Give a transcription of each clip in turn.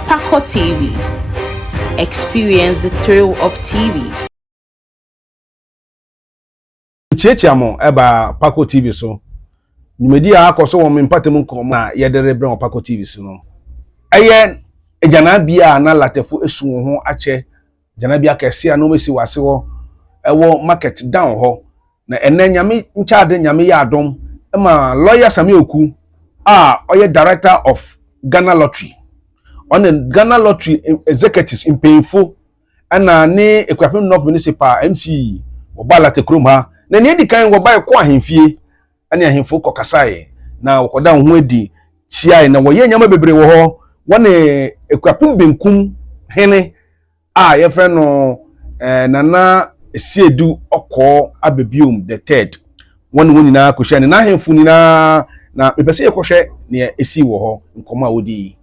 Paco TV. Experience the thrill of TV. Chiachiamo eba Paco TV so. Numedi a akoso wo mpatemu kom na yedere bre Paco TV so no. Eye ejana bia na latefu esu ho ache. Jana bia kese no mesi wase wo ewo market down ho. Na ene nyame nchaade nyame ya adom ma lawyer Sami Oku oye director of Ghana Lottery. On the Ghana Lottery executives in painful ana ne ekwapem North Municipal MC obala te krom ha na ne di kan wo bai ko ahemfie ana ahemfo kokasae na wokoda ho adi chiae na wo ye nyama bebre wo ho wona ekwapem benkum hene ye fe no nana esiedu okọ abebium the third wona woni na ko hwe ne na ahemfo ni na mepese ekohwe ne esi wo ho nkoma wodi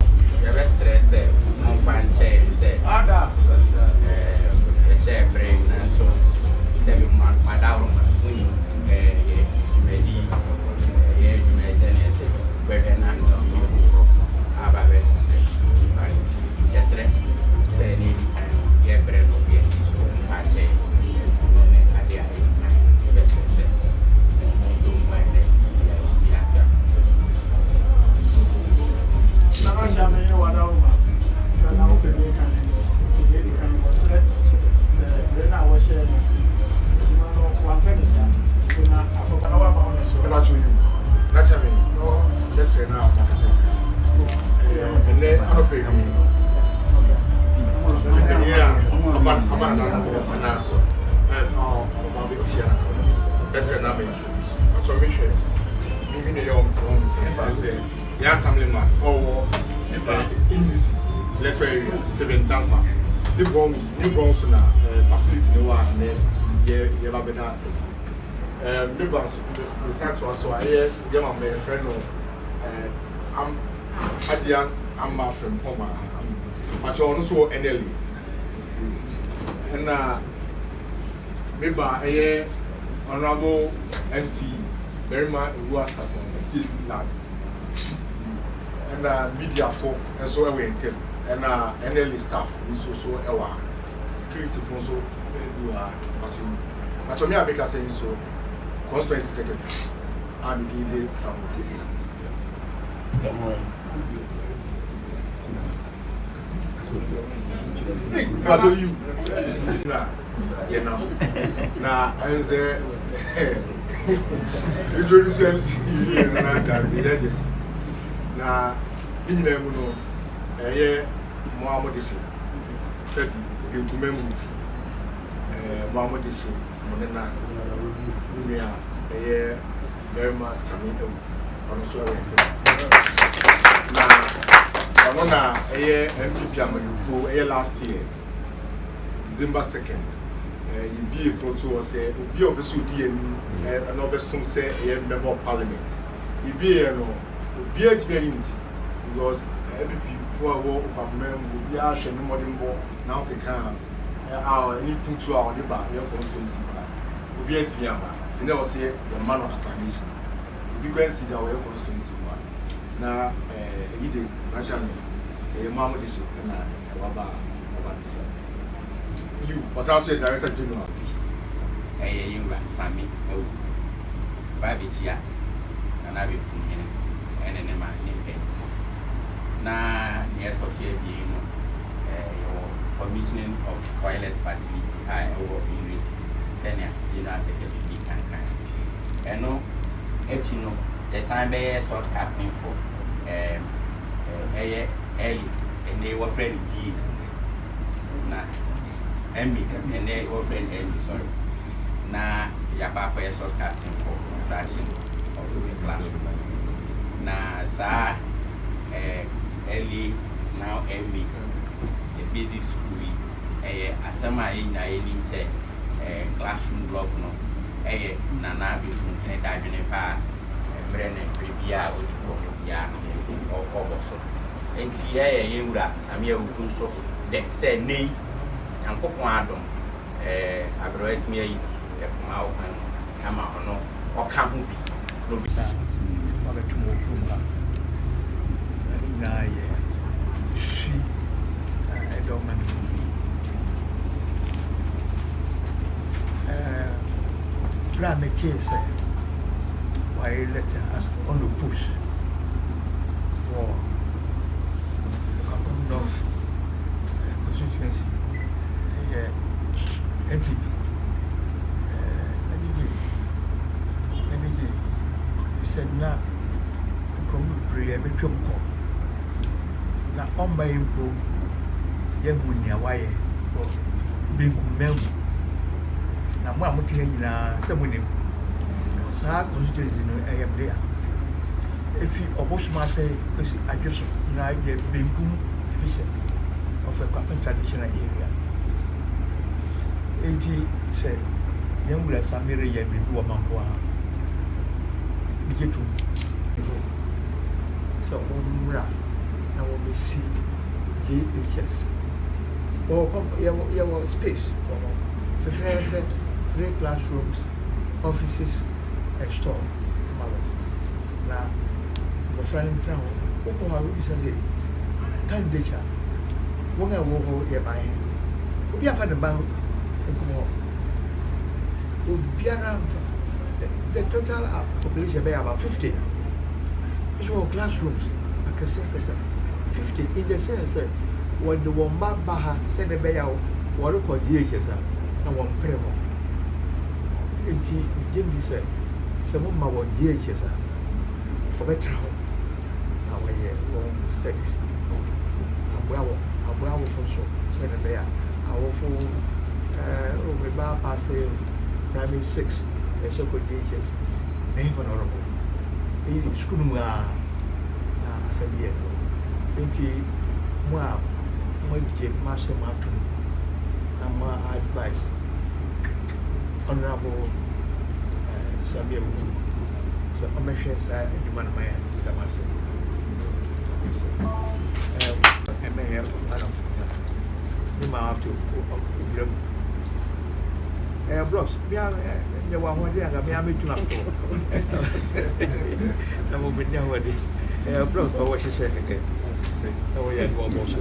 I'm from Poma. But also NLE. And maybe a honorable MC very much who was still lab. And media folk and so away and NLE staff is also our security also but to me I make a say so constituency secretary and the some but you now I'm say introduce MC and that na inina mu no Mohammed Isi said you kumemu Mohammed Isi monena dunia very much Sami on so na ona MPP amanyuko last year December 2nd you be a proto say obi obeso di enu na obesom say member of parliament you be no obi a unity because MPP for our member we are sharing modern bo now they can anything to our neighbor your constituency obi a ti amba ti na o say the man of acclamation you go see our constituency na ide naturally Mohammed Isi na waba you was also a director general you Sami Babichia and I will come here and then my name na near coffee commissioning of toilet facility high over university senior general secretary can and no etino the sign by sort cutting for early and they were friend D na Emmy and they were friend Emmy sorry na ya papa is sort cutting for construction of the classroom na sa early now Emmy the basic school asama na enim say classroom block no na na bi kun da dwene pa brene bia odiko ya oboso enti yewura Sami Oku so de say nei yankopon adom abroetmi ayi ma o kan ama ono oka ho bi no bi sa ọbẹ̀tún ọkùnrin wa ẹni náà yẹ ṣí case why letter as on the push for the North constituency MPP. Let me get. You said now, come to pray every chum call. Now on my info, young woman, your wife, or being member. Now, Mamma Tina, someone in Sa constituency, I am there. If you oppose my say, I just now get being division of a common traditional area. 80 said, young would have some mirror yet before Mampoa. Begin to so, now we see JHS. Or your space. For 3 classrooms, offices, a store. Now, my friend in town, who are we say, candidature. One I will hold your mind. We have had about the total population be about 50. It's all classrooms. I can say 50 in the sense that when the Womba Baha said the Bayao, what we call GHS, and one prayer. Jim said, some of my GHS for better home. Now, we studies. A bravo for so, said the Bayer. Our full we bypass the primary 6, the so-called GHS. Very honorable. In school, as a year. 20 more, Master Martin, and my advice. Honorable Samuel, so I'm a share side, the man of my hand, with a master. I may have one of you might have to Bros, me are one day, I may meet you up. I will be nowadays. Bros, or what she said again. Oh, yeah, almost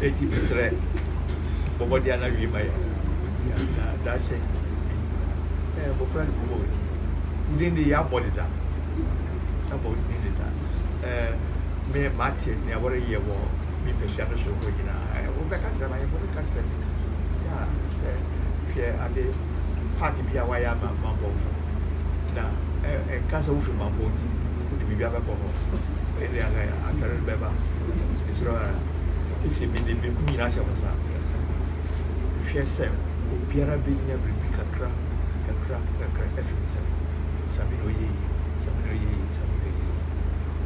80%. But what they are not my that's it. But friends, within the year body that. About it. Me Martin, near what a year war. Me Peshana so good. I will back at them. I will catch them. Yeah, and the party be a wire mambo. Now, a castle from Mambo would be a babo. And the other, I can't remember. It's right. It's a bit of a Minasha was up. She said, Piera being a British Kakra, everything. Saminoye,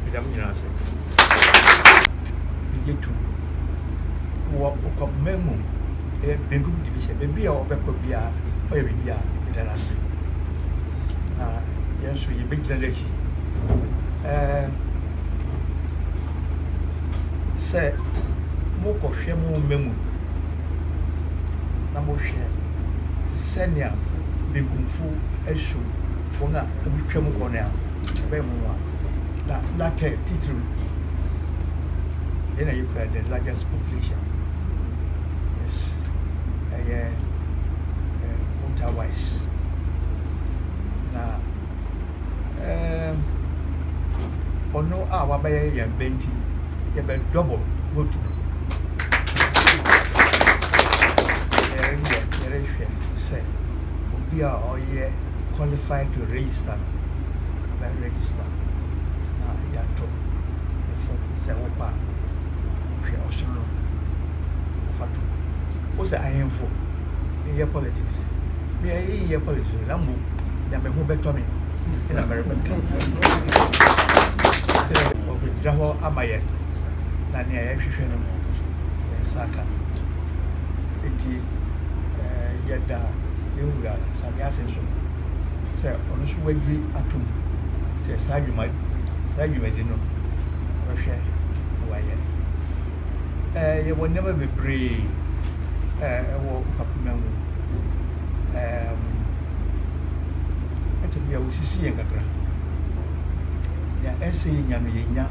Madame Yanasa. We get to walk up memo, a big division, maybe our Becobia, or Bibia, with an answer. Yes, we big generation. Say, more of Shemo memo. Namoshe, Senya, Bigumfu, Eshu, Fona, and Tremo Cornell, Bemua, latte, title. Then you create the largest population. Yes, voter wise. Now, no hour by a Benty, you have double voting. Say, we are all year qualified to register. Register. Now, you are told the phone, say, Opa, we also know. What's the iron for? In your politics. Me, I hear your politics. I'm who better me. In America. Say, Draho Amaya, Nania, Saka. Yada, you got some asses. Say, on this way, atom. Say, Sabu might know. Russia, why yet? You will never be brave. I walk up now. I told you I was seeing a gra. Ya essay in Yamiya.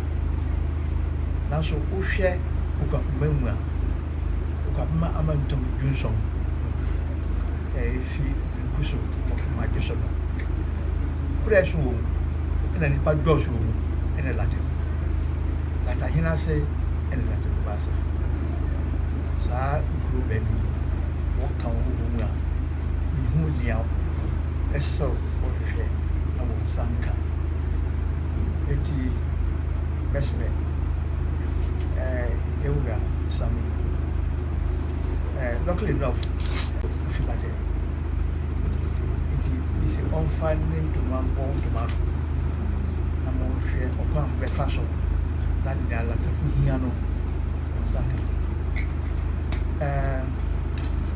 Now, so who share who got memoir. Who got my amantum Junson. If you kuso my division press wo na nipa dɔs wo ene late lata hina se ene late ba se sa furu ben wo kan wo mu a ni hu lia eso o hwe na wo sanka eti mesme ewura sami luckily enough feel like it is on finding to man born to man na mo hwe okwa be fashion na ni ala tafu hia no saka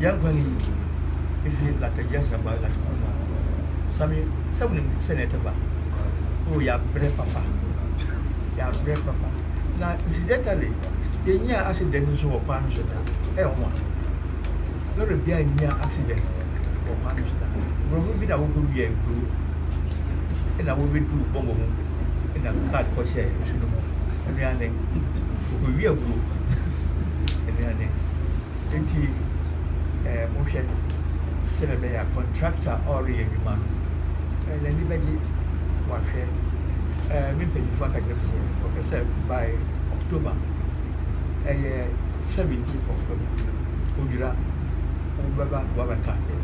young one if you like just about that sami sabun senator ba oh ya bre papa na incidentally the year accident so okwa no so ta one lori bia year accident okwa no so ta bro bi na wo go wi egro na wo be du bombo mu na card ko share so no ene ane go wi egro ene ane enti mo hwe sere be ya contractor or ye dwuma no na ni beji wa hwe mi pay for ka jam say okay say by October 17th of October ojura baba baba kate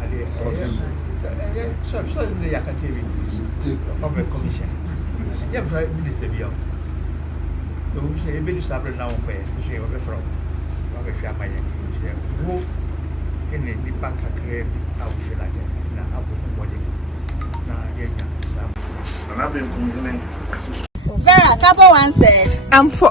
ale so ya ka TV public commission ya fra minister bia o bi say e be du sabre na won ko e say o be from o be fi amaye wo ene ni banka kre a wo fi late na abu body na yenya sa na ben kumine Vera, Tabo one said. I'm for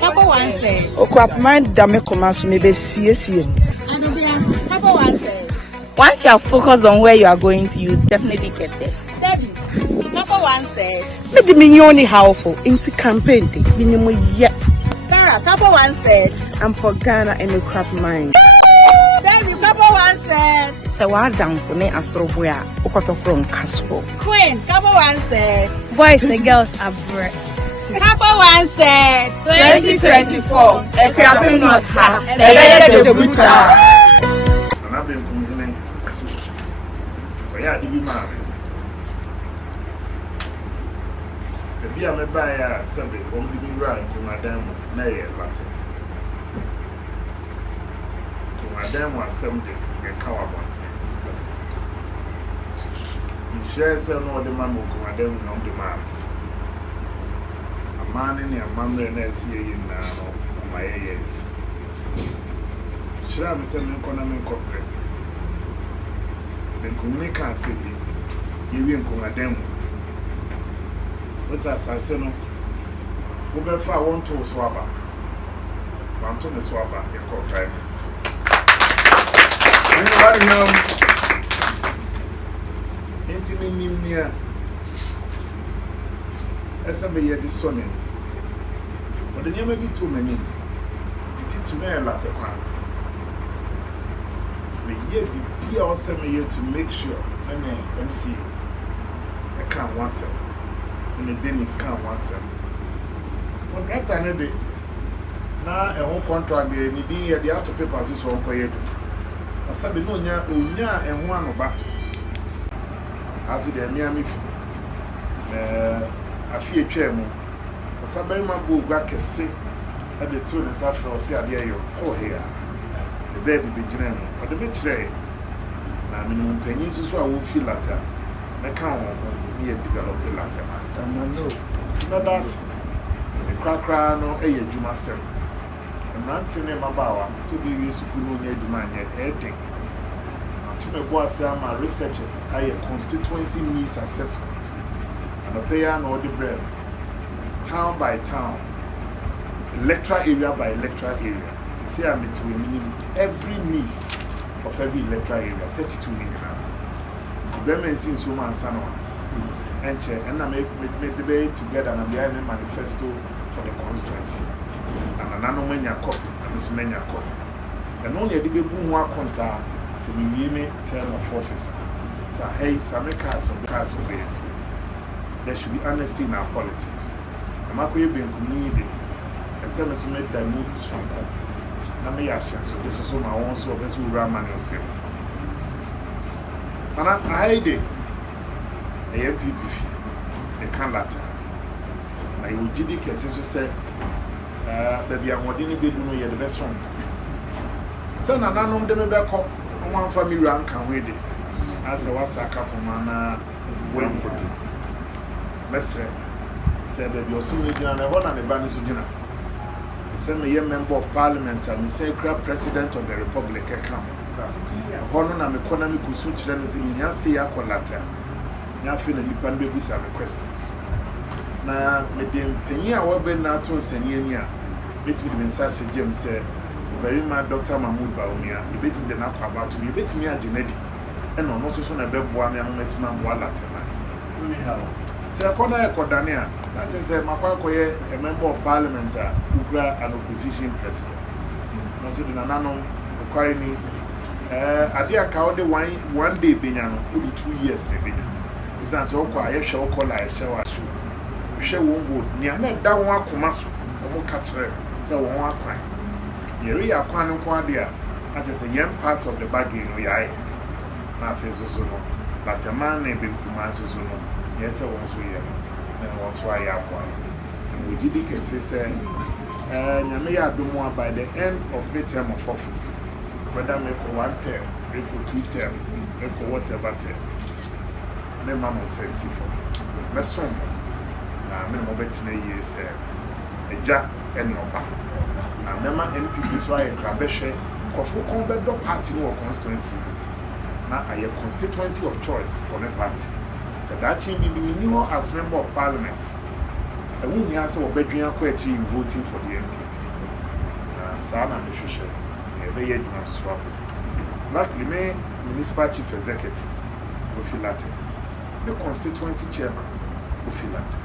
Tabo one said. Okwap mind dame komaso me be sie. Tabo one said. Once you are focused on where you are going to, you definitely get there. Debbie, Tabo one said. Me di minyoni hawful into campaign day. Minimo ye. Vera, Tabo one said. I'm for Ghana and Okwap mind. Debbie, Tabo one said. So what down for me as Roboya, Okotopron Caspo. Queen, Tabo one said. Boys and girls are bred. Tabo one said. 2024. Ekwapim not ha. The brutal. na ben kumine oya di bi ma be bia me ba ya sabe o mi bi ra nko madam na ye late to madam asem de e ka wa bonte ni share se no de ma mo ko madam no de ma amane ni amamre na asiye yin na no ma ye shira me se me kona me corporate den communicate se bi ye wi nko madam what's asase no wo be fa won to so aba wan to me so aba e ko drivers ni wa ni enti me nimnia esa be ye di sonin o de nyama bi to mani iti to me la te kwa me ye bi o se me ye to make sure any MC e kan wase the Dennis can once. But that time, now a home contract, the auto papers is on quiet. I said, no, and one of back. As it is, Miami, a few chairman. I said, my book back a say at the two and after I say, oh, here, the baby be general, but the bitch ray. I mean, pennies is what I will feel later. I can't develop a latter. No, that's the cracker no a juma sem. And ranting in my bower, so we used to know near demand yet editing. To me, was my researchers, I a constituency needs assessment and a payer and all the bread, town by town, electoral area by electoral area. To see I'm between every needs of every electoral area, 32 million. To them and since woman and son and I make debate together and behind a manifesto for the constituency. And an many copy, and this many copy. And only a debate boom contact to be term of office. So, hey, some castle base. There should be honesty in our politics. The Makoye being community, as some as made their moves from na me ya chance this so ma won so be so ura man yourself ana aide e PPF e kan lata na you gidi kese so say baby amode ni bedu no ye de beso se na nanom de me be ko won family ran kan we de asa wasa kapoma na wen kodu mesre say baby osu ni gina na ho na ne ba ni so gina say me member of parliament and say president of the republic account hono na me kona me kusu kire no say me hase ya kolata nya fe na nipa no bebusa me questions na me dem panyi a wo be na to sani ani a betimi de message gem say very mad Dr. Mahmoud Bawumia e betimi de na kwa about me betimi agenedi e no no so na beboa me ametima boa latema say kona e kodane a na je say makwa koye a member of parliament a ukra an opposition president no so de nananom kwari ni ade aka wo de one day benya no wo 2 years na benya isan so kwa ye hwe wo la hwe wa su hwe wo vote ni na da won akoma so wo ka kire say won akwan ye ri akwan nko ade a aje say yem part of the bargain no yai na fe so no but a man na be kuma so no yes won so ye na won so ayi akwan we did it say nyame ya domo by the end of the term of office whether make 1 term make 2 term make whatever term me mama sense for me so na me mo betina years eja enoba na me ma MPP so ayi krabehwe kofo kon be do party no constituency na aye constituency of choice for the party so that chin be new as member of parliament and when he has obedient in voting for the MPP sana me hwehwe be ye dwuma swap luckily me municipal chief executive Ofilate the constituency chairman Ofilate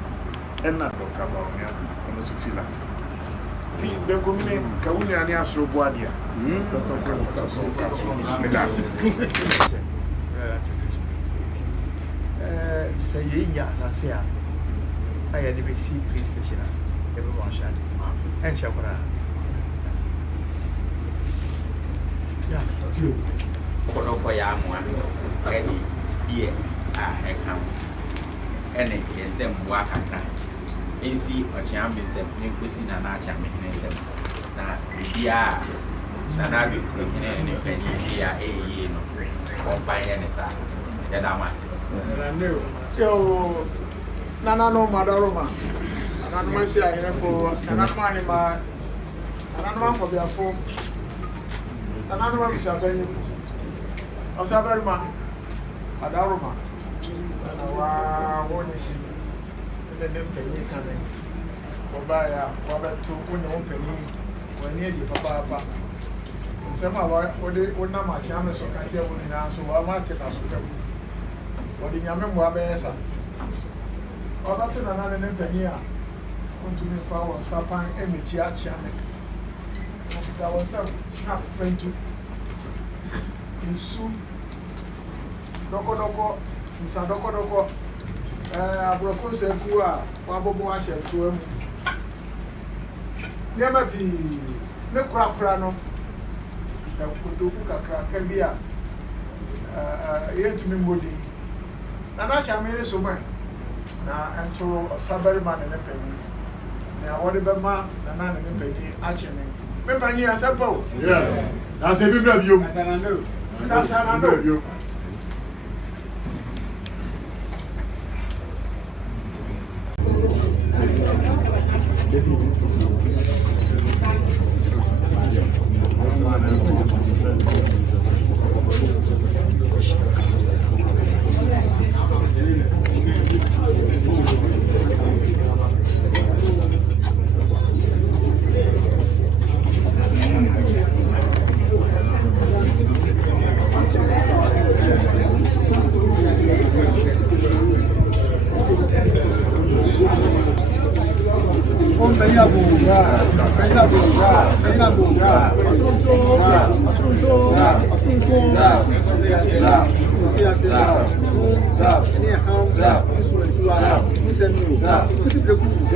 and na Dr. Bawumia and also Ofilate ti bengomine ka wunya ani asoro boadia me das say yinya asase a aya de be see police station a everyone shot and chakura yeah you kodoko ya amwa eni die a ekam ene yensem bua kakra ensi ochiam bensem nenkosi na na acha mehensem na bia na bi kene ne pani ya eyi no kon fine ne sa ya da mas yo nana no madaroma nana no si ahire fo nana no ani ma nana no ko bia fo nana no bi shabani fo o sabari ma madaroma na wa woni shi ne ne penyi kane ko ba ya wa ba to woni won penyi woni di papa nsema wa odi wona ma chiame so ka je woni na so wa ma te na so ka odi nyame mo abesa oda to na ne penyi a kontumi fa won sapan emichi a chiame da won sa chap pentu insu doko nsa doko abrofo sefu a wa bobo a shetu am nyama bi me kura no da kutoku kakra ka bi a yentumi mbodi na cha me so man na ento sabari man ne pemi na wode be ma na ne pemi a chene me banyi asapo yeah na se bi bra biom asanando biom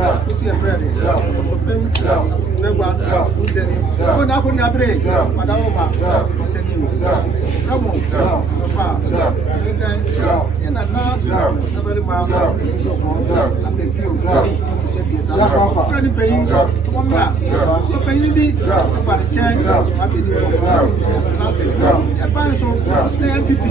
Kusi a friend. Never Useni. Go now on the break. Madama. Useni. Ramon. Papa. In a now. Somebody ma. I'm the few. Friend paying. Someone. So paying the about the change. I'm the so MPP.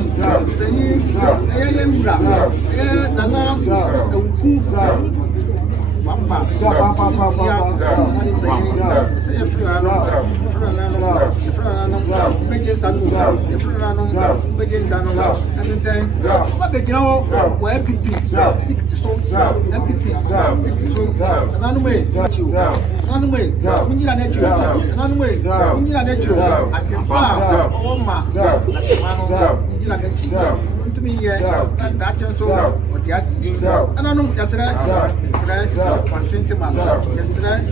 To me, that so what you and I know just right, one twenty man, yes, right,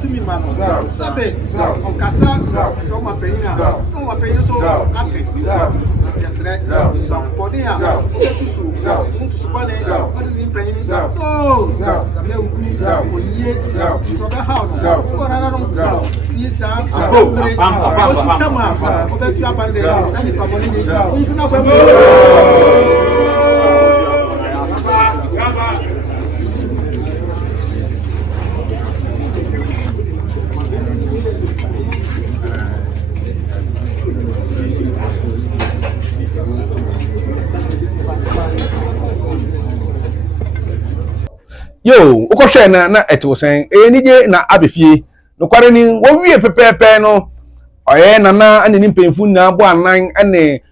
to me, man, Sabe, on Cassa, from my pain, no, my pain so nothing. Yes, right, some body, to Spanish, what is in pain? So, yo ukoshe na eto sen enije na abefie no kware ni wo wie pepepe no oye nana ane ni mpemfu na bo anan ane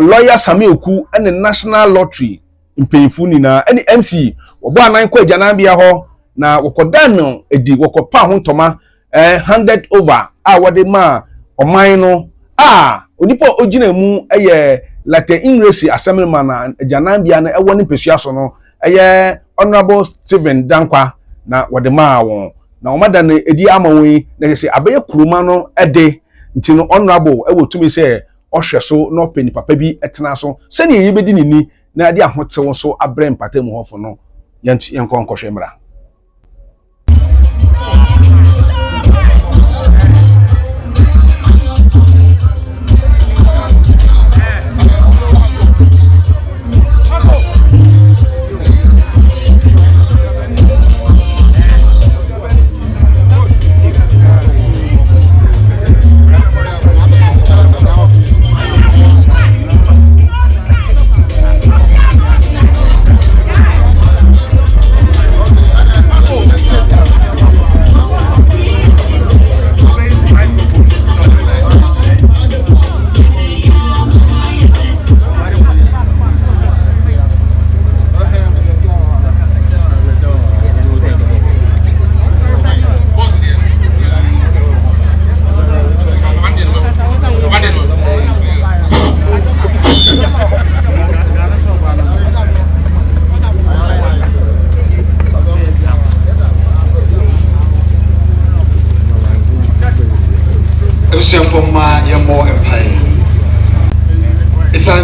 lawyer Samioku ane National Lottery mpemfu ni na ane MC wo bo anan kwa agana bia ho na wokodan no edi wokopa ho ntoma handed over a wode ma oman no onipa ogina mu eye late ingresi assemblyman na agana bia na ewo ni pesua so no eye Honorable Stephen Dankwa na wode ma won na omada na edi ama won na se abaye kuruma no ede nti no honorable ewo tumi se ohwe so no peni papa bi etena so se ne yebedi nini na ade ahotewo so abre mpatamu hofo no yenkonkɔhwe mra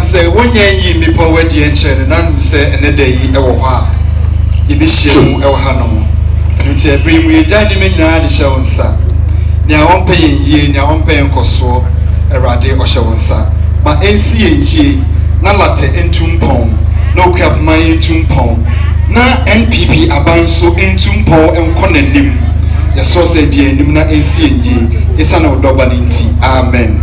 Say one year me power the engine and none say another day ewa ibi shemu ewa hanom and to bring we jani me na de shawonsa nia won pay ye nia won pay nkoso erade o shawonsa ma ensi enje na late entumpon na okua man entumpon na NPP abanso entumpon enkonanim ya so say die enim na ensi enje isa na odoba ninti amen.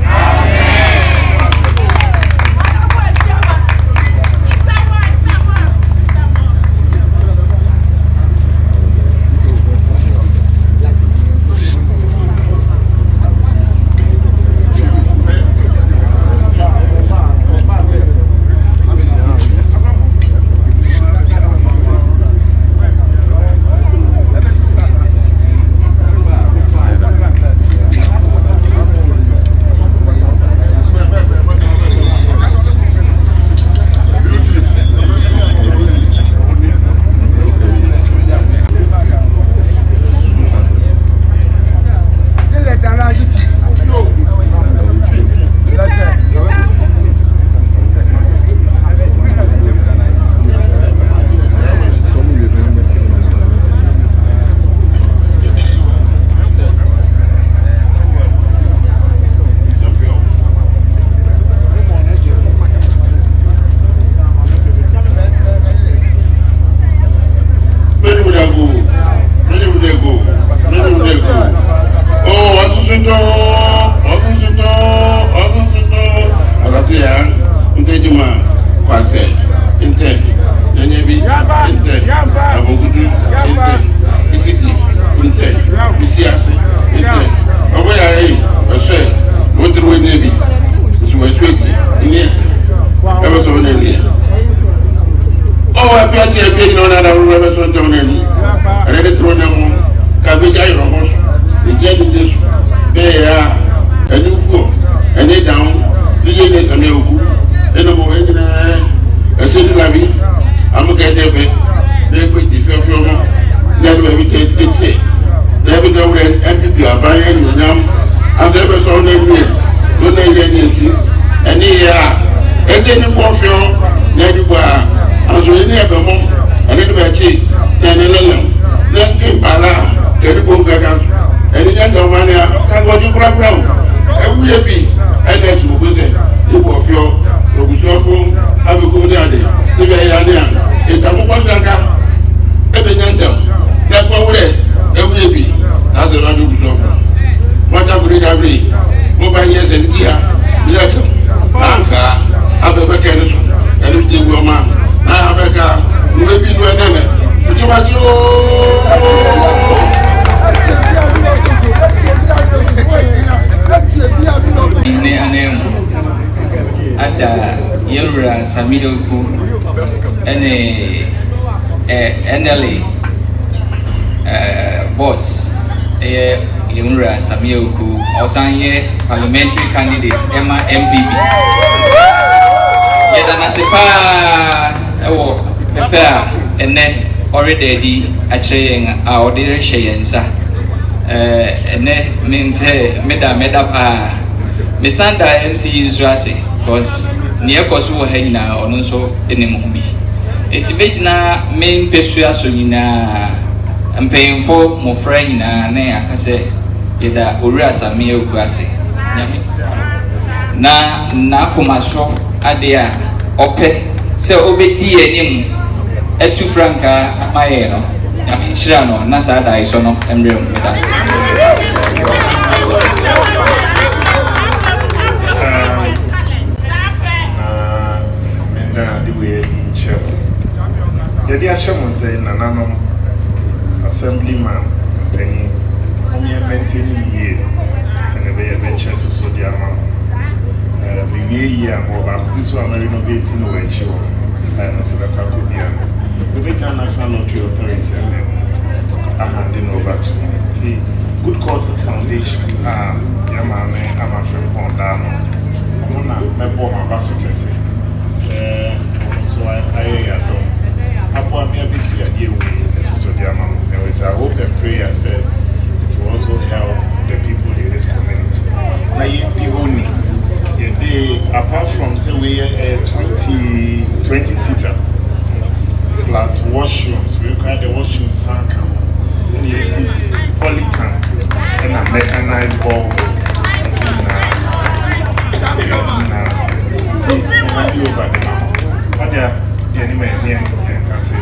abogudu inte isiti inte isiase inte obo ya yi ose wotru wenye bi so wetweki ni ebe so ne ni o wa bi ati e bi no na na ru ebe so to ne ni ere tro ne mu ka bi ja yo mo je di jesu be ya eni ku eni down ni je ne so ne oku eno mo eni na ese ni la bi amu ke de be de ko ti fe fe mo na do bi ke ti de bi do re MPP abaye ni nyam ade be so ne ni lo na ye ni si eni ya ede ni ko fe o na di gba aso ni e be mo eni do be chi na ne le na ke bala ke di ko ga ga eni nya do ma ni a ka go ju kura kura e wu ye bi ene su go se di ko fe o oguso fo abi ko ni ade ti be ya ni a itamu kwa sanka ebe nyanda na kwa wure ewu ebi na zo na dubu so mata buri dabri mo ba nyese ndi ha leko anka abebe kene so enu ti wo ma na abeka mo ebi no enene futi wa ti o ne anem ada yewra samido ku ene NLA boss yewra samido ku osanye parliamentary candidate Emma MPP yeda na sepa ewo fefa ene already di acheyen a odire sheyensa ene means meda pa mesanda MC Israel because near Kosu Hena or no so any movie. It's Bejna main Pesua Sunina and paying for more friend I say Yeda Uria Samio Grassy. Na Kumaso Adea Ope so obedi enim etu franka amayeno yami shirano nasa da isono embryo medasi Yadi Hashem say Nanano Assemblyman Penny Omia maintaining ye Senabe Benches so the amount the year about this one renovating the way show and so that could be the Becan National Lottery Authority and handing over to see Good Causes Foundation. Yamane, I'm a friend on down. I'm on my poor ambassador. So I don't. Upon me, I see a deal with so the amount. There was a hope and prayer said it will also help the people in this community. Now, you only apart from say we 20 seater plus washrooms, we require the washroom sank and you see poly tank and a mechanized ball. See, you over there. What the enemy here can say.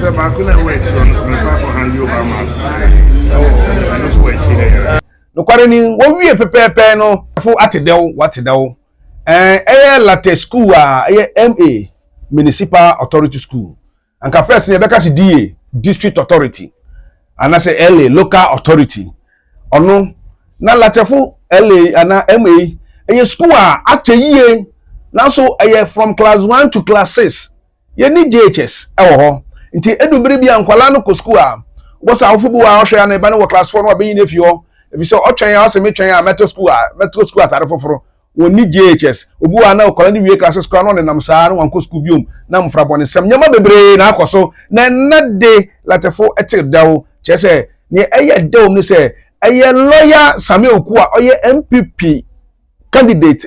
say back na we chi on so me pa ko hand you over mass oh I just wait here no kware ni wo wie pepepe no fo atedew watedew latte school MA municipal authority school anka first ne beka si DA district authority ana say LA local authority ono na latte fo LA ana MA school ateyie na so from class 1 to class 6 ye ni JHS ho nti edubere bia nkwala no ko school wo sa awfo bi wa hwe ana ba no class 4 no ba yin efio if so otwen ya se metwen ya metro school atare foforo woni JHS obu wa na okola ni wie classes school no nam saa no wanko school biom na mfra bone sem nyama bebre na akoso na de latefo etil dawo chese ni dawo ni se lawyer Samuel Oku a oye MPP candidate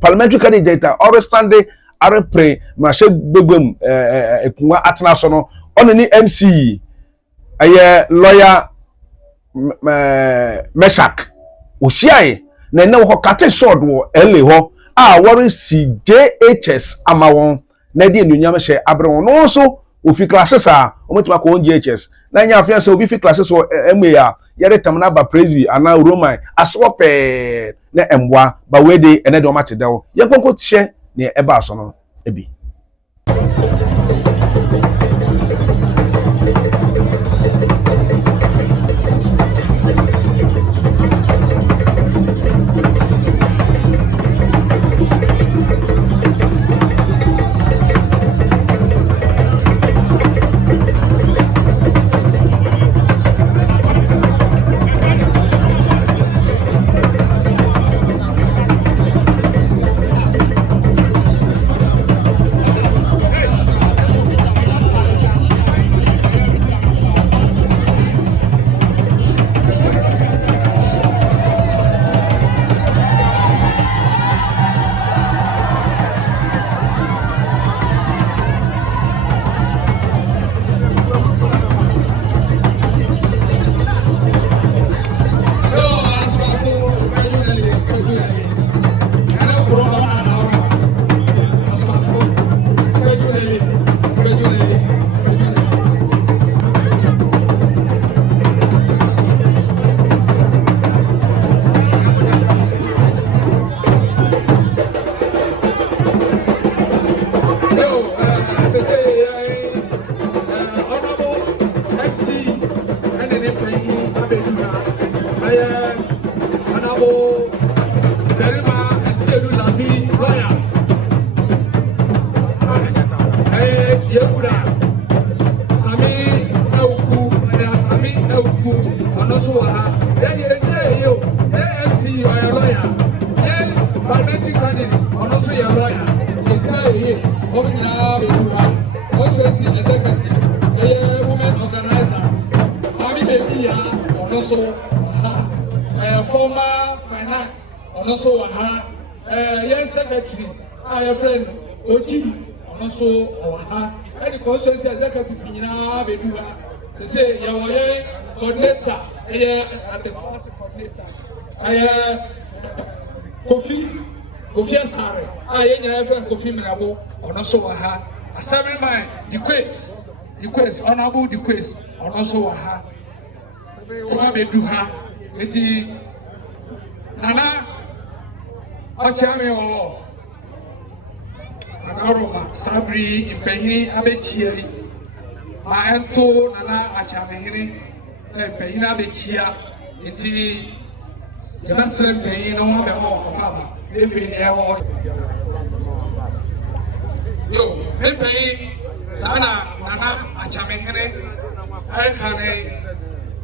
parliamentary candidate or standing are pray ma she gbegwem ekunwa atena so no ono ni MC lawyer Meshak Oshiaye na na wo kate sword wo LA ho worry si JHS amawon na di enunyam hye abrewon no so ofi classes ometima ko JHS na nya afia se obi fi classes wo MA yere tamna ba presby ana Roman aswope na emwa ba wede ene de o matedewo ye konko tihye ne eba so no ebi former finance also yes secretary our friend Oji also and the constituency executive nyina be do say your coordinator at the coordinator Kofi Asare nyina friend Kofi Mirabo also assemblyman the quest honorable the quest also wa be do eti nana achame o Aroma sabri impehini abechia ma ento nana achame hini impehini abechia eti yana sere impehini no wa be o baba efi ewo yo impehini sana nana achame hini ai hane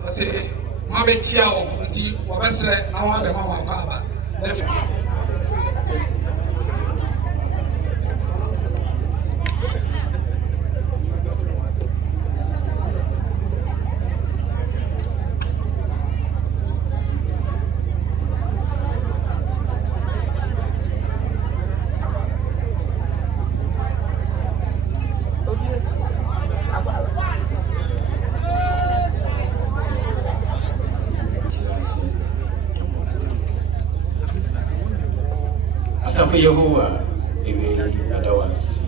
ase ma bechia o eti wa besere na wa be ma baba Yehovah, Adawas.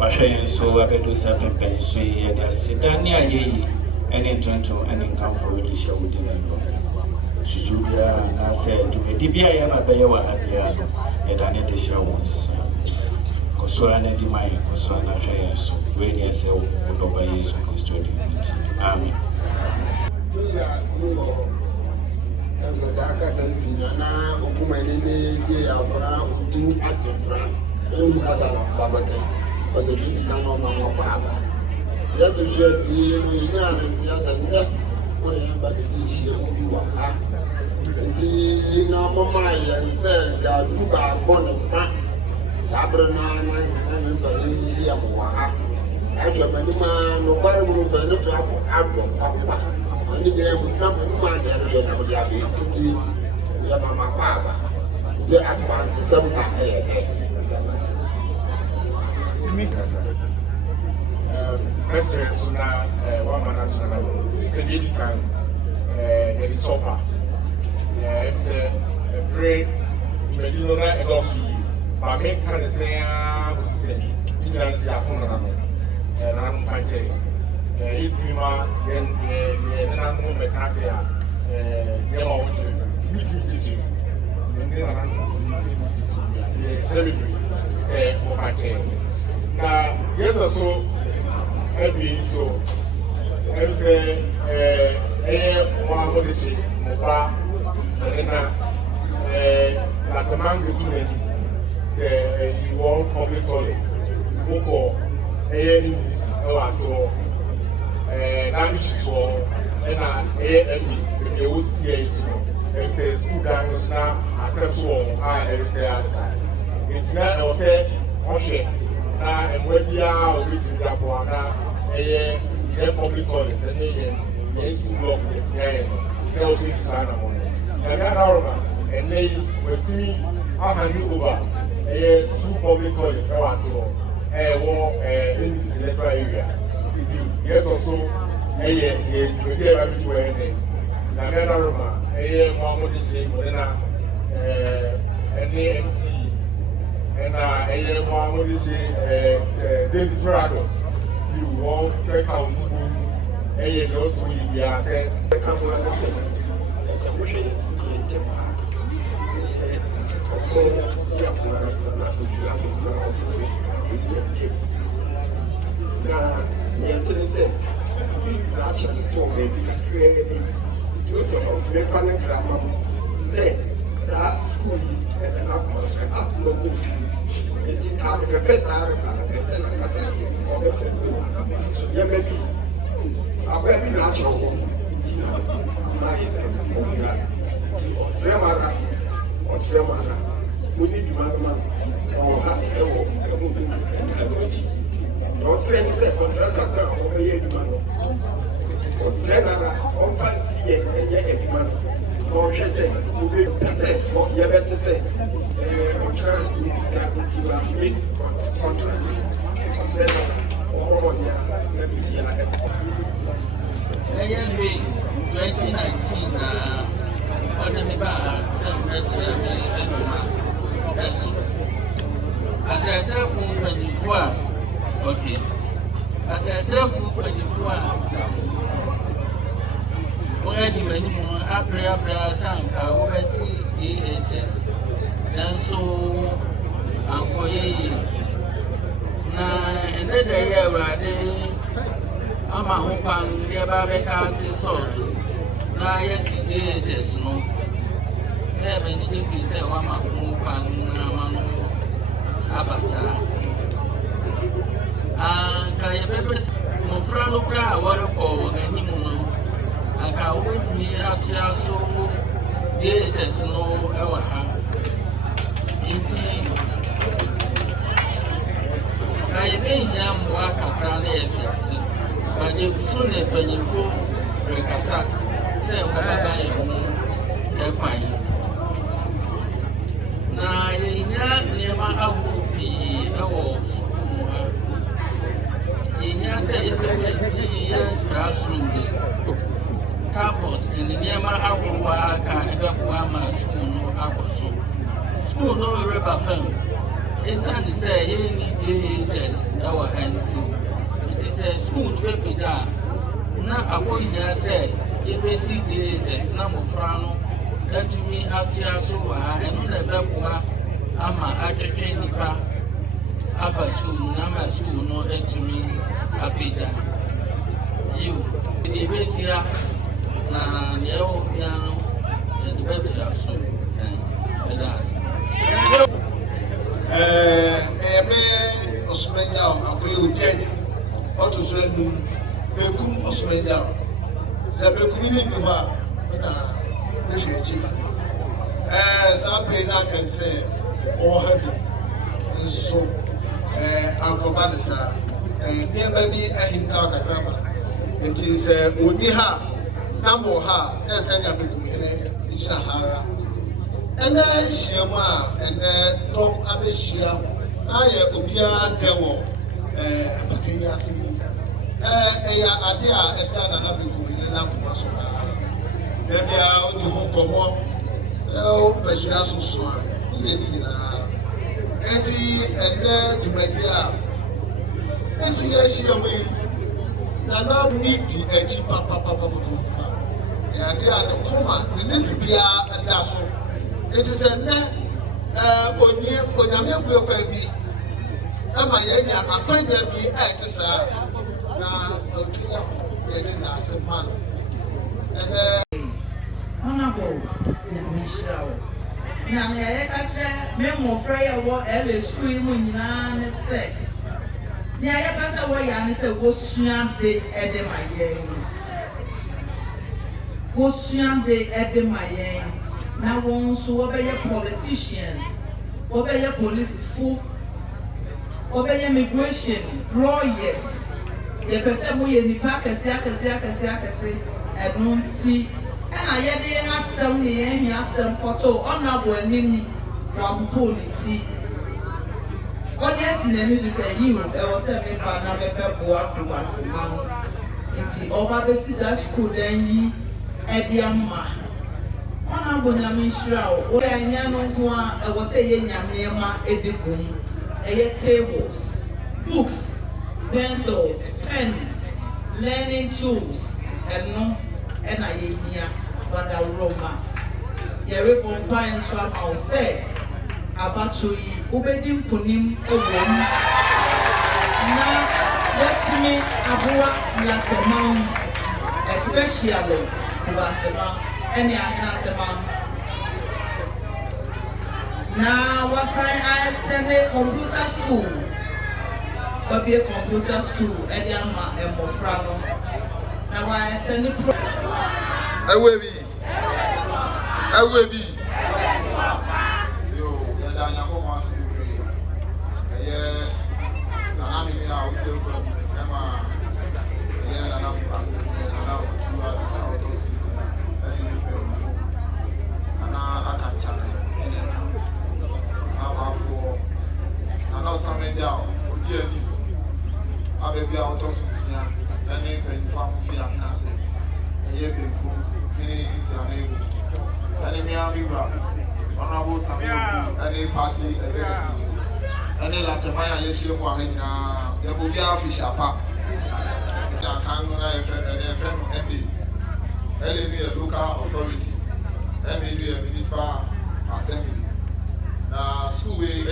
wahwɛ so abedo sa pepe so yɛ da sidani ayeyi ɛne tonto ɛne nkamfo de hyɛ wo di no susu bia na sɛ dwumadi bia yɛ na bɛyɛ wɔ ha bia yɛda ne de hyɛ wo nsa kɔsoa na di ma yɛ kɔsoa na hwɛ yɛn so wei ne ɛsɛ wo dɔba Yesu Kristo di nti amen Saka Sanfina, Okumani, Afra, Utu, Atifra, Kasala, Babakan, was a big canon of Papa. Yet to share the Yan and Yasan, but this year you are. The Namamai and said, Luba, Bonnet, Sabrina, and Valencia, after Manuma, nobody will benefit from Abba. And the game will come in one day, and I would have been to Yamama Papa. The advance is some Mr. Suna, one man at another. It's a lady can, it is sofa. It's a great Medina and also, but make kind of say, I was saying, vigilance, and I'm fighting. It's me, then I'm going to say, you're all to teaching. And then I'm celebrity, for my chain. Now, yet also, every so, and say, one of the ship, Mopa, and then, like a man with too many, say, you won't public college, Boko, English, so. That is for AME, the OCA, and say school dangles now, accept so I say outside. It's not also Oshe, and when we are waiting that one, a public college, and they school block with the they also to sign up on it. And that hour, and they will see how many over two public colleges, so war in this electoral area. Yet also, you get a bit where they Nagarama, Mamma Sing, and ANC, and Mamma Sing, Davis Ragos. You won't check out, and also we are saying, the couple of the same. It's a wish. Yɛntene sɛ na akyɛ so baabi kakraa bi nti wo sɛ ɔbɛfa no krama sɛ saa skuul yi ɛsɛ no akoma so akoma kɔ fii nti ka mepɛfɛ saa reka ɛsɛ na kasa ɔbɛfɛ yɛma bi abaa bi na akyerɛ hɔ nti na ayɛ sɛ ɔfira ɔsrɛ m ara mo ni bi ma no ɔwɔ ha ɛwɔ ɛmu bi ɛwɔ Osre ni se contrata ka o ye di mano. Osre na fa si ye e di mano. O je se o be se o ye be te se o tra ni ska ko si ba make contract. Osre na o ya na bi ye na AMB 2019 na ọdún ní bá sẹ́ńtẹ̀tì ẹ̀mí ẹ̀dùnmá ẹ̀sùn. Àtẹ̀tẹ̀ fún pẹ̀lúfọ́ à okay. Àtẹ̀tẹ̀ fún pẹ̀lúfọ́ à wọ́n yẹ di mẹ́ni mu abirabira sanka wọ́n bẹ́ sí DHS nanso ankɔyɛ yie na ɛnɛdɛ yɛ awurade ama ho kwan yɛ ba bɛka te sɔɔto na yɛsi DHS no na ɛbɛni gye pii sɛ wama ho kwan na ama no aba saa anka yɛbɛbɛ mmɔfra no koraa a wɔrekɔ wɔn anim no anka wobɛtumi atoa so DHS no ɛwɔ ha nti na yɛbɛhia mmoa kakra na yɛfi ase bagye so ne mpanyimfo rekasa sɛ wɔaba yɛ ho ɛkwan na yɛhia nneɛma ahodoɔ pii ɛwɔ sukuu mu ha yɛhia sɛ yɛbɛbɛnti yɛ classrooms carport ne nneɛma ahodoɔ a ka ɛbɛboa ama sukuu no akɔ so sukuu no reba fam ɛsiane sɛ yɛni JHS ɛwɔ ha nti nti sɛ school no bɛpagya a na akɔnya sɛ yɛbɛsi JHS na mmɔfra no atumi atoa so wɔ ha ɛno na ɛbɛboa ama atwetwe nnipa aba school no na ama school no atumi apagya yiw ɛde ɛbɛsi ha na neɛ ɛwɔ bia no yɛde bɛtua so ɛda ase me Osmania akoye odiani oto so anum bekum Osmania se bekum ni ni ba na ne hwechi sa play na kan se o habi nso ankoba ne sa ne ba bi ahinta kakrama nti se oni ha na mo ha na se nya bekum hene hina hara ene hyiama ene tom abehia na ye obia dewo patenya si eya ade a eda na bekum hene na kuma so ha bia odi ho komo o behia so so a ye ni na enti ene dwumadi a enti ye hyiama yi na ni di eji papa ya ade a ne koma ne bia eda so it is a net onyame buo kwa bi ama yenya akwanya bi etisa na otuya yede na seman honorable Michelle na ne ka hye me mo frɛ yɛ wɔ ele school mu nyina ne sɛ ne ayɛ ka sɛ wɔ ya ne sɛ wo sua de ede mayɛ wo sua de ede mayɛ na won so obeye politicians obeye police fu obeye immigration lawyers ye pese mo ye nipa kese enunti na ye de na asem ne ye hia asem poto honorable anim wa politi audience na mi so say yi o e wo se me pa na bebe boa to asema nti oba be sisa school dan yi e de amma ona bonya minshira o anya no ho a e wo se ye nyanema edikum eye tables books pencils pen learning tools eno na ye hia bada roma ye repompa enso ama o se abato yi obedi nkonim ewom na wetimi aboa latemam especially kubasema any asema na wasan I computer school be a computer school edi ama emofra no na wa extend pro awebi yo ya da nya ko ma si eye na ami ni a hotel ko ema eye na na pass na tuwa something down, or dear me. I will be out of Sia, and then when found Fianasi, and yet be cool, meaning is your name. And me, I'll be rough. Honorable Samuel, any party executives. And then after my election, there will be a fish up. I can't a friend MD. LA local authority, MD a municipal assembly. Na school we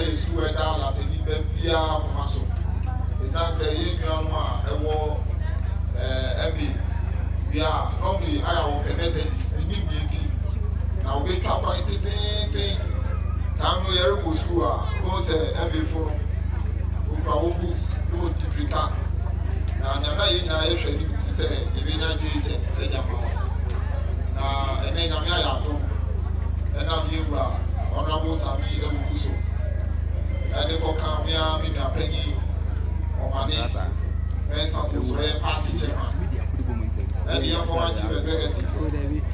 down at the bia maso esan say ye nua no a ewo MB we are normally I am connected immediately now we tap it can we ever go school go say MB for we go books no difficult na nyama ye na ye hwɛ ni ti sɛ e be nya JHS e nya ma na ene nyama ya to ena bi wura honorable Sami Ebuso and the Bocamia Mina Peggy or Mani Mesa to party chairman and the informative executive.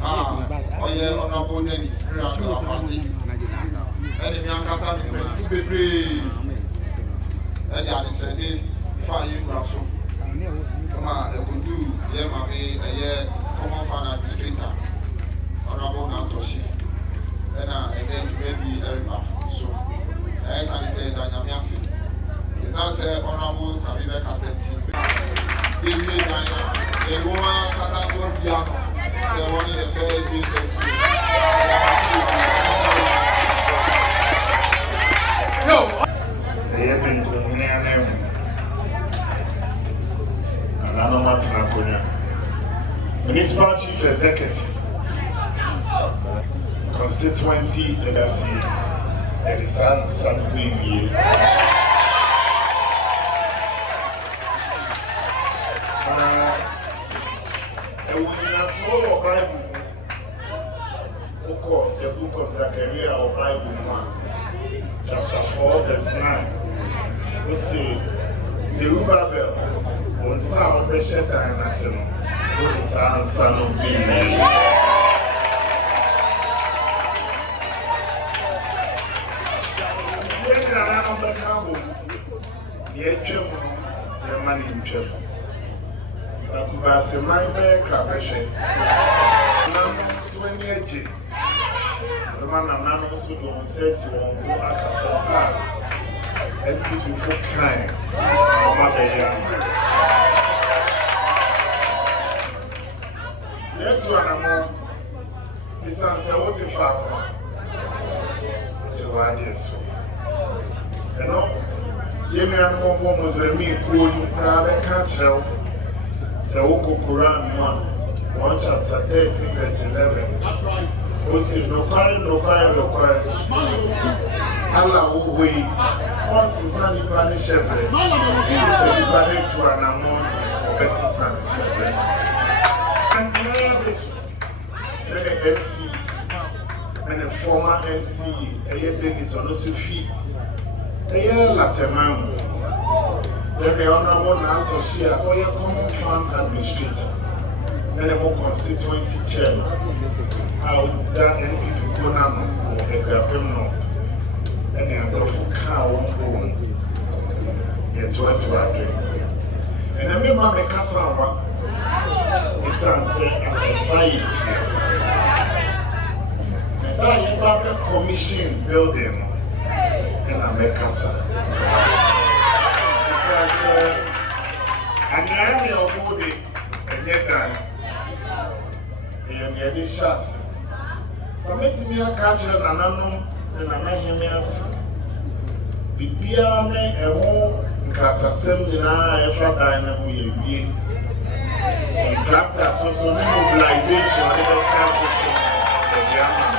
Oh, yeah, honorable Dennis, party. And the Yankasa to be free. And the other said, fire you, Rasso. Come on, I could do, yeah, mammy, a year, common fan administrator, honorable Nantoshi. And then maybe everybody. So I can say that constituency legacy and the San Queen. And when you small Bible, the book of Zechariah or Bible 1, chapter 4, verse 9, we say, Zerubbabel, on sound the shelter and asylum, on son of David. The money in trouble. But the my bear crabeshe. When you're jig, the man of Nanos who says you won't go back as a plan. And people for kind. Mother young. Let's run among this answer. What's a father? To one years. You know, Jimmy and Mom was a me cool, rather catch her. So, Quran 1 chapter 13, verse 11. That's right. Who says, no quarry. Allah will wait. Once the sun is punished, shepherd. He said, you punish to an amongst the best son shepherd. And here this then the FC and the former MC, a year Dennis on also feet. A year Lateman. Then the honorable Nanto Shia, or your common fund administrator. Then the more constituency chairman. How that any people go now or a grapem and they are going to cow on yet to enter. And I remember my Cassava, the son said, as a bite. And I remember the commission building in America. And I am your body and yet done. And yet the chassis. Permit me a catcher and unknown. And I may hear me as the Biame and home, Crafter Seminar, if I dine with you. And Crafter social mobilization, other chances of the German.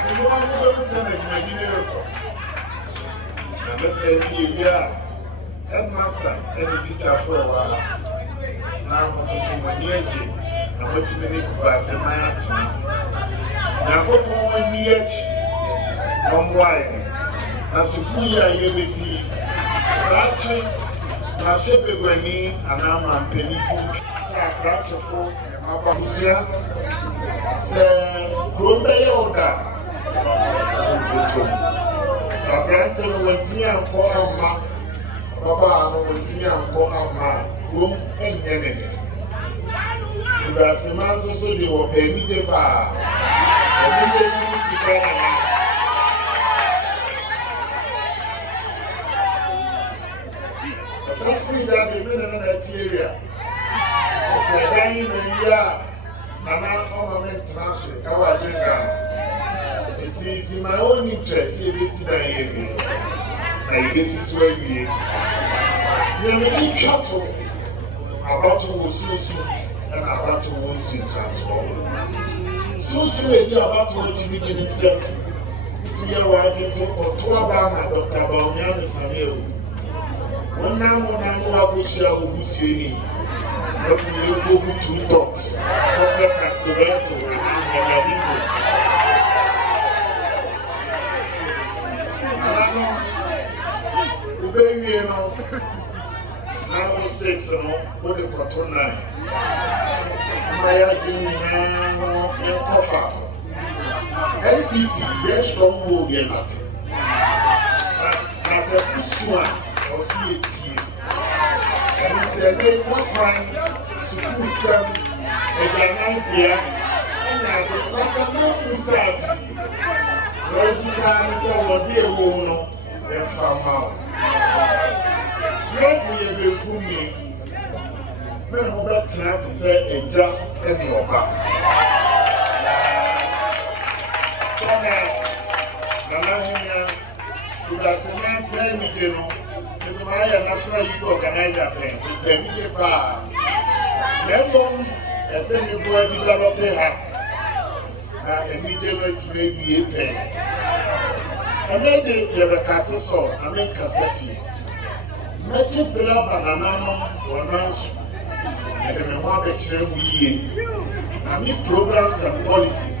The one who goes and is making a record. And let's say, yeah, headmaster, any teacher for a while. Now, I'm social managing. I'm waiting to make a pass in my auntie. Now, what more near one wine? As you put your ABC, Ratchet, now shepherd when me, and I'm penny. Ratchet for Abahusia, Sir Grumbe order. So, Branton went me and call out Papa, went me and call out room and enemy. You are Siman so they will pay me the bar. And we will see the free that they made another area. It's a dying area. And I'm on my international. How I do that? It is in my own interest. You visit that area. And this is where we are. You are really careful about Susu and about Susu transform. Susu may be about what you begin to say. To your wife, or to Abana, Dr. Baumian is a new. When now I will share with you, because you go to talk. Dr. Castoretto and Yabiko. I baby, you know, now 6, what the control 9. My argument, your cover. LPP, yes, strong hold, you're not. Not a good or see it here. And it's a very one time to do some idea, and I don't want to say, no, besides, I will be a woman and from out. Let me be with me. Men who got chance to say a jump in your back. So now, you got some man playing with you. This is my national youth organizer playing with the media bar. Then, ɛsɛ nipa develop ha na immediate maybe a pen ɛnɛ de yɛbɛkate so amenkasa pii mɛgye bere banana no wɔnanso ɛde me ho abɛkyerɛ mu yie na me programs and policies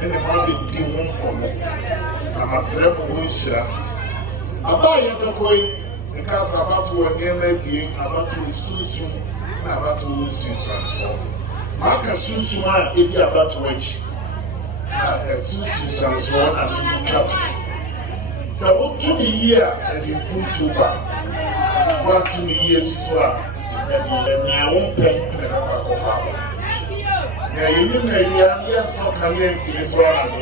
ɛne ho abɛdi ho nkɔmmɔ na masrɛ mo ho nhyira abaa yɛbɛkɔ yi meka sɛ abato wɔ nneɛma abien abato wɔ sunsum na abato wɔ nsusuansoɔ maka sunsum a ebi abato akyi na nsusuansoɔ na metwa to sɛ woto me yie a ɛde mpuntu ba woato me yie susu a nea wompɛ ne bɛfa kɔfa ba na yɛnim na awia yɛnsɔ kanea nsini so anado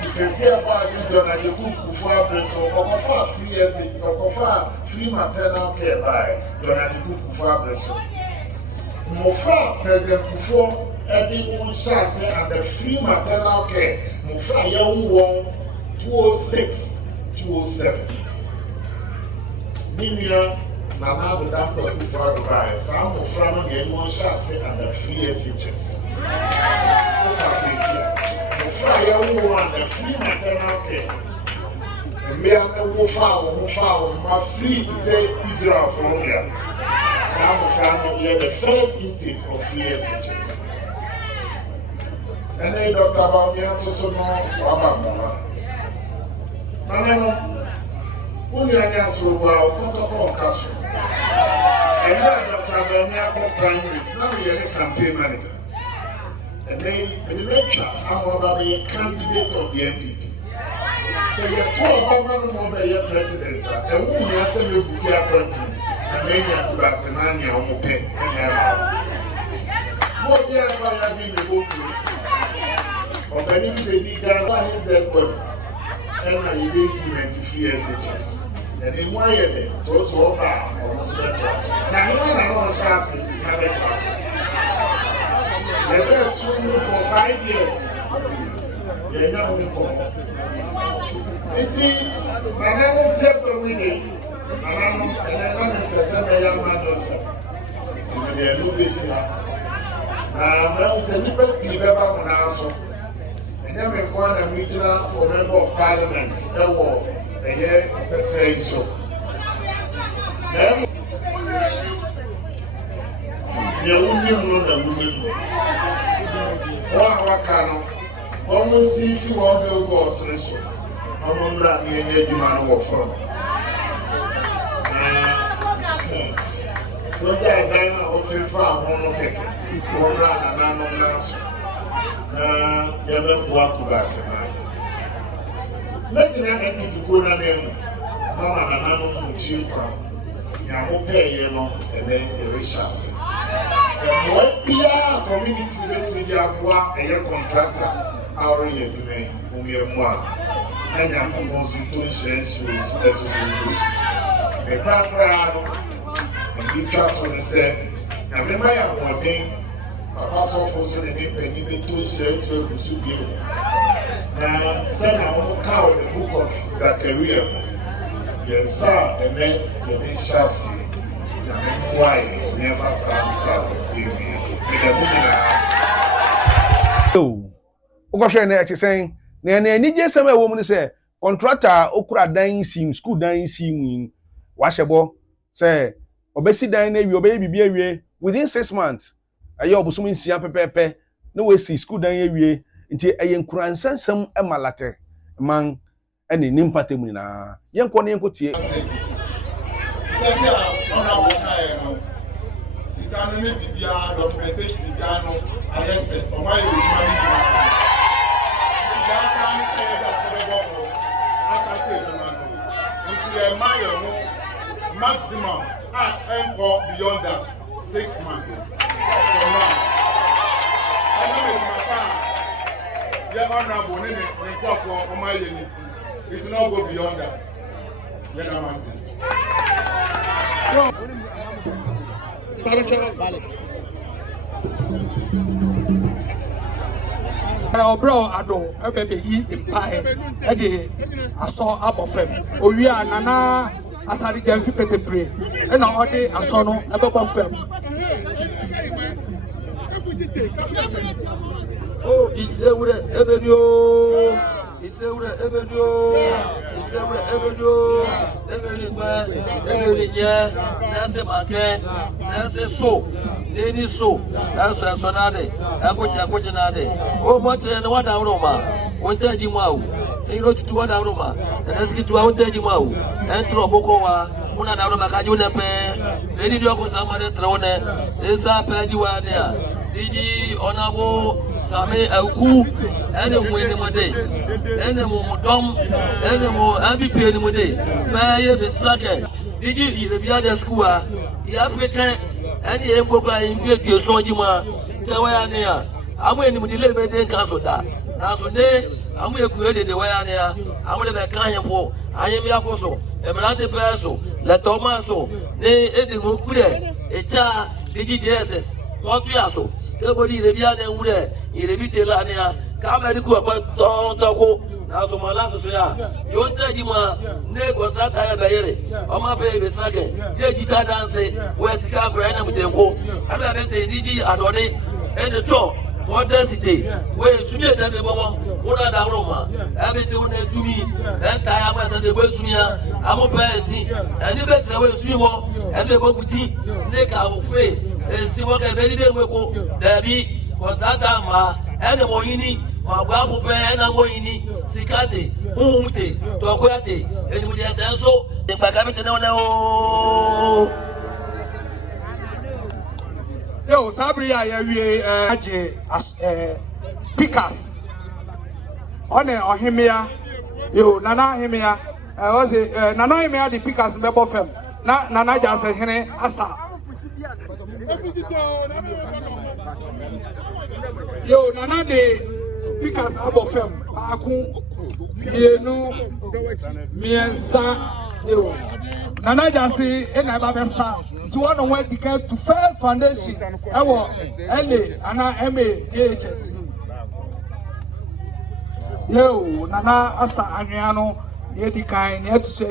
sikɛsi a baa bi dɔ na yɛku nkufo aberɛ so ɔkɔfa free ɛsi ɔkɔfa free maternal care bae dɔ na yɛku nkufo aberɛ so mmɔfra president kufuɔ ɛde wɔn hyɛ ase and the free maternal care mmɔfra yɛwo wɔn 2006 2007 ne nua Nana the doctor before the buy, some of Fran and one shots and the free SHS. The fire one, the free maternal care. And me and the foul, my free to say Israel from here. Some of Fran are the first intake of free SHS. And then Dr. Baumian so no Wabama. When you are so well, what about Castro? And now Dr. Baumian primaries, now we are a campaign manager. And they lecture, I'm about a candidate of the MPP. So you're told about your president, and who has a new book appointment, and then you have to ask an annual on the pen. What the other I have been able to or any baby guy, why is that body? And I need 23 SHS. And in my head, those who are almost better. Now, you know, chassis, not better. The best for 5 years. You're not going to come. It's another step from me. And I'm not a young man. It's a new business. Now, it's a little bit better than also. And I'm a regional for member of parliament. A year president so. You won't know the woman. One canoe. Almost see if you want to go so. I'm on that near the man of fun. What that done of him farm on the one run and I'm on that. You're not walking back. Let me know if you go down there. Mama and I know who you come. You will pay, you know, and then you will chance. And what PR community media a contractor already doing, whom you want. And I'm going to insurance as a solution. The background and be careful and say, I remember I'm working. Papa saw for so many penny to insurance to be. Send our cow in the book of Zachariah. Yes, sir, and then the chassis. Why never sound Okoshe na eche sen na ni je sem e wo mu ni se contractor okura dan sim school dan sim wa hyebo se obesi dan na wi obeyi bibia wie within 6 months aye obusum nsia pepepe na we see school dan wie nti eye nkuransensem emalate man ene nimpate mu na yenko ne yenko tie sese ona wona e no sikano ne bibia documentation dano ayese oma ye ojuma ni ya kan se da sorebo asate ojuma no nti e mayo no maximum encore beyond that 6 months from now ana me mata ya honorable ne nkofo oma ye niti it will not go beyond that ya na masi Bro, ado ebebe yi empae e de aso abofem owi anana asari jamfi petepre e na ode aso no ebebo fem Oh, Isewure Ebedio. Isewure Ebedio. Isewure Ebedio. Ebedigba. Ebedigye. Nase make. Nase so. Neni so. Eso nade. Akoche nade. Oh, motre na wada uroma. Wonta di mawu. Iro tutu wada uroma. Nase kitu wonta di mawu. Entro boko wa. Una da uroma kaji une pe. Edi dio ko samade trone. Esa pe di wa ne a. Didi onabo Sami Auku, any winning one day, any more dumb, any more MVP any more day. Pay the second. Did you be at the school? The African, any Ebola in Vietnam, Sojima, Tawaya. I'm waiting with the labor day council that. Now today, I'm going to create the way I am. I'm going to be kind for. I am Yafoso, a Melate Perso, La Tomaso, they Eddie Mukure, a child, DGSS, what we are so. Everybody the bia de wure irebite la ne a ka medical about tonto na so mala so ya yo ntaji ma ne contract ya bayere o ma be be sake ye jita dance we sika bra na mutenko aba be te didi adode e de to modern city we sumi de be bomo una da roma e be te una tumi e ta ya ma se de be sumia amo pa esi e ni be tre we sumi mo e be bokuti ne ka wo fe si mo ke be ni de mo ko dabi contractor ma e de mo yini ma gba fu pe na mo yini sikate humute to akoyate e ni mo de senso de gba ka bi tene ona o yo sabri ya wie aje pickers one ohimia yo nana ohimia o say nana ohimia the pickers mebo fam na nana jase hene asa yo nana the pickers abo fam aku bienu miensa yo nana jase ena ba besa to one on one to first foundation ewo LA ana MAJHS yo nana asa anwea no ye dikan ne atuso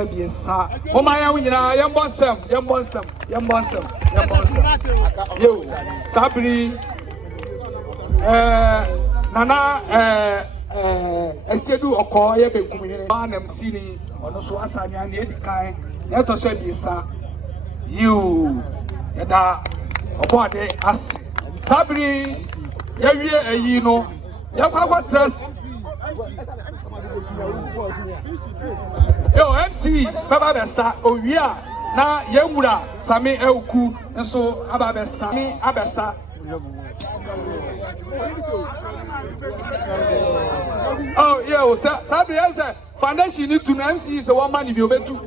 abie sa o ma ya nyina yembonsem yo sabri nana esiedu oko ye benkum yire anam sini ono so asa anwea ne dikan ne atuso abie sa you yada obode ase sabri yawie ayi no yakwa trust yo MC baba besa owia na yewura Sami Auku nso ababesa ni abesa oh yo sabri say foundation ni to MC is one man bi obetu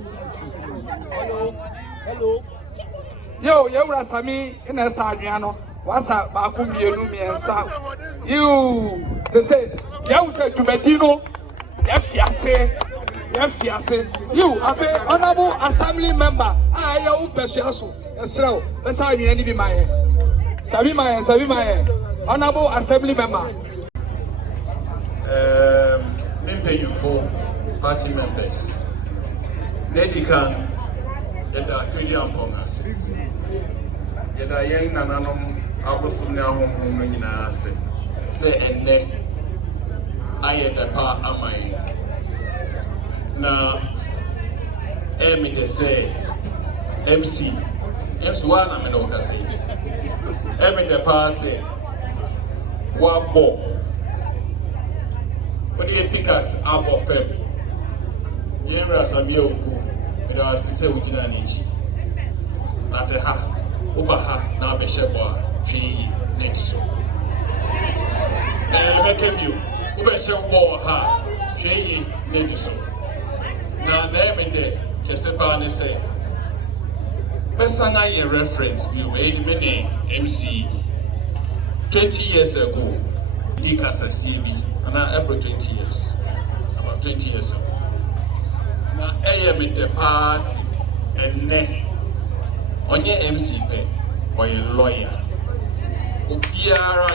hello yo yewura Sami ina sa anwea no wasa ba ko mienu miensa you say yawu say tumedino yafiase you afi honorable assembly member ya u pesuaso esrew besa anwea ni bi maye sabi maye honorable assembly member member you for party members dedican yada twedian pongas yada yen nananom abosum ne ahomhom nyina ase se enne ayeda pa amai na emi de say MC one na me no ka say emi de pa say wa bo when you pick us up of fem yera Sami Auku me da say ujina nichi na te ha over ha na be shebo twi next so make you ube shebo ha twi next so na me de Kesepa ne say personal year reference we made many MC 20 years ago Likasa CB and every 20 years about 20 years ago na me de pass and ne onye MC pe or a lawyer obiara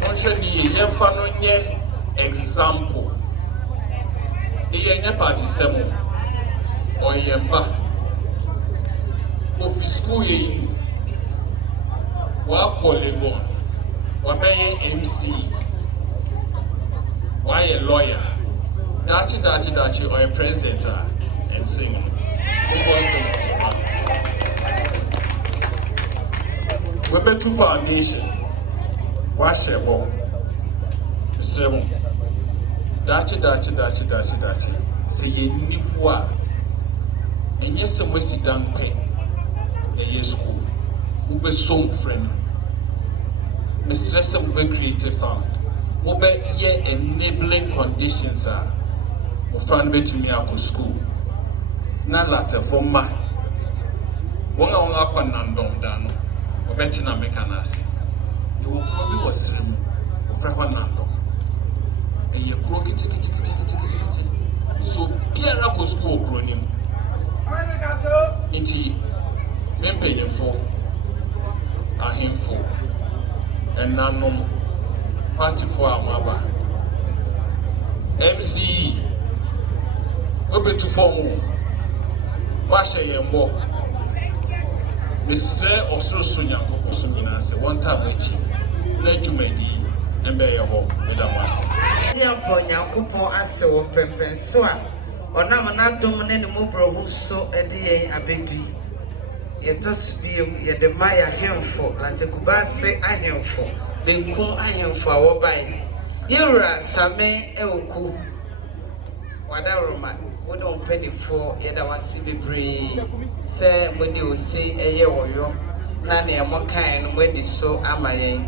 nhwe ni yemfa no nye example iye nye party semo oyemba school ye wa Legon wa be MC wa a lawyer dachi or a president and sing we be two foundation wa shebo seven dachi say ye ni wa enye se wesi dampe eye school we be so friend me stress we create fund we be ye enabling conditions we find betumi akọ school na latte for ma wonga akọ nandom da no we be tina mekanase you will probably was slim we fra kwa nandom eye kro kiti so biara akọ school kro nim Inti mempenyefo ahemfo enanom partyfo amaba MC obetu form wahye yembo mesre ososo nyankopɔ so nyina se wonta bachi na dwumadi embe ye ho medamase yampo nyankopɔ ase wo pempen so a onam na dom ne ne mobrohu so ede yen abedi yetosbiem yede maya hemfo latekuba se ahemfo benkun ahemfo awobai yewura same ewoku wadaroma wode onpedifo yeda wasi bebre se modi osi eye woyo na ne emokan no modi so amayen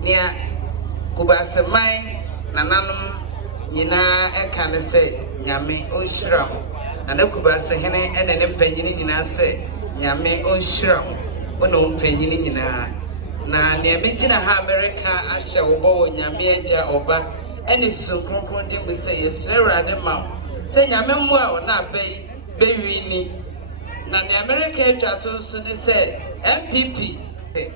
nia kubase man nananum nyina eka ne se nyame onhira na kubase hene ene ne panyini nyina se nyame onhira wona onpanyini nyina na ne megina ha America ahye wo bo nyame agya oba ene so kronkron de mu se yesrewrade ma se nyame mu a ona bewi ni na ne America atwa to so ne se MPP ti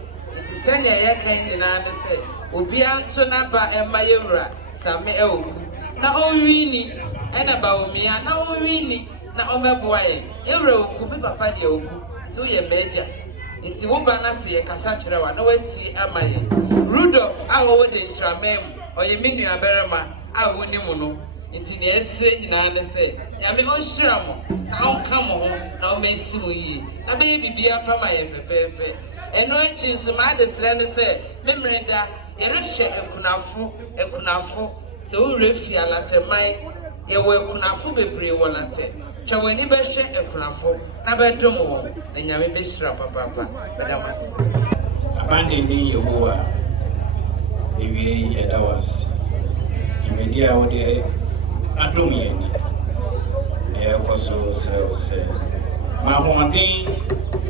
senya ye kan nyina ne se obi anto na ba ema yewura same ewoku na onwi ni ena ba omia na onwi ni na omeboa ye yewura oku bi papa de oku to ye meja nti wo ba na se kasa kire wa na wati amaye Rudolph awo de ntramem oye menu aberema awo ni mu no nti ne ese nyina ne se nyame onhira mo na onka mo ho na o mensi mo yi na be bibia fama ye fefefe eno echi nso ma de sere ne se memreda yerehwe ekunafo se o refi alateman ye wo ekunafo bebre wo late twawani be hwe ekunafo na be dom wo na nyame be hira papa bedamas abandon ni yehowa ewie yedawas media wo de adom yeni koso se ma hoden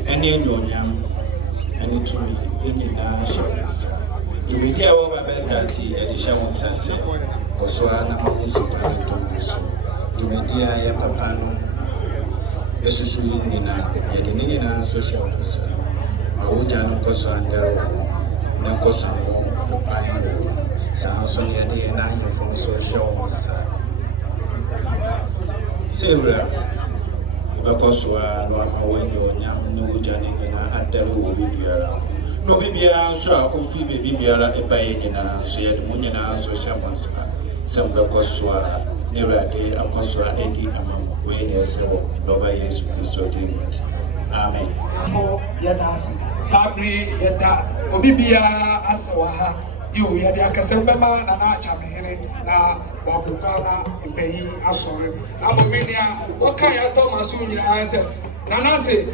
ene enyonyam ene tumi enyina shawasa media wo ba best ati e shawasa se koso ana mamuso pa to media ya papa no yesusu nyina yede nyina social workers awuja no koso andero na koso pa sa so yede na from social workers sebra bakoso no awenyo nyam no wuja ni na andero wo bibiara no bibiara so a ofi bibiara eba nyina so yede mu nyina social workers sem bakoso Nerade apostle edi amam we ne sebo loba Yesu Kristo di amen yada sabri yada obibia asawa ha yu yada akase bema na na chamehene na wabuka na mpeyi asore na bomenia woka ya Thomas nyira ase na na se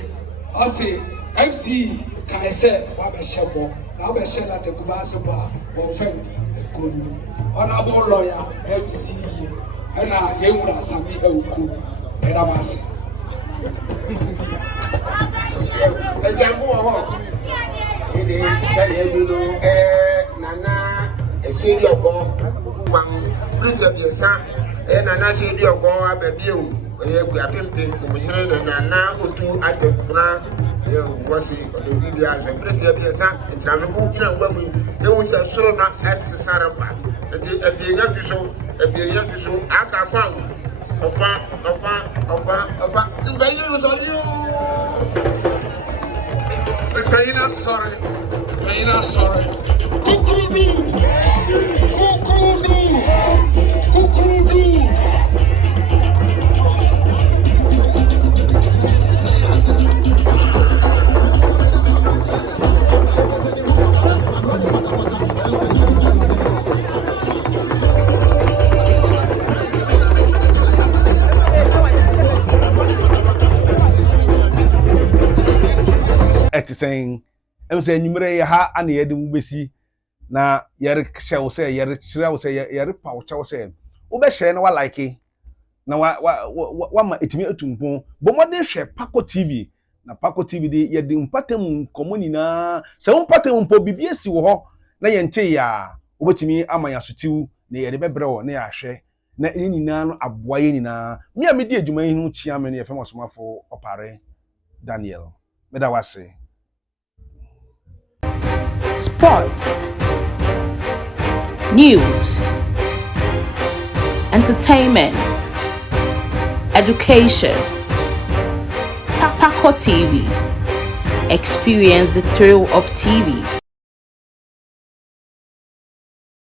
ose MC kaise wa be shebo na be shela te kuba sebo wo fendi ekonu ona bo lawyer MC ana yewura sami ewoku era mase ejamu ho ile tele dulu nana esiri ogo wan prince biesa nana esiri ogo ababi o ku apempe kumhire na nana otu adekuna wasi olivia the prince biesa ntramefu kina ngwamu ewu se soro na exercise ba enti ebienya biso aka fan ofa mbayi lo so ni o me paying sorry. Paying sorry. Kukudu. Kukudu. Kukudu. Eti saying, I'm saying you may ha and the Edubesi na yere shall say, yere shall say, yere pouch or say, Obeshe no like it. Now, what it me to go, but what they share Paco TV. Na Paco TV de ye de mpatem komoni na se mpatem mpo bibie si wo ho na ye nte ya obetimi amanya sotiw na ye de bebre wo na ya hwe na nyina no aboa ye nyina me a medi adwuma yi hu chia me na ye fam osomafo opare Daniel meda wase. Sports, news, entertainment, education. Paco TV. Experience the thrill of TV.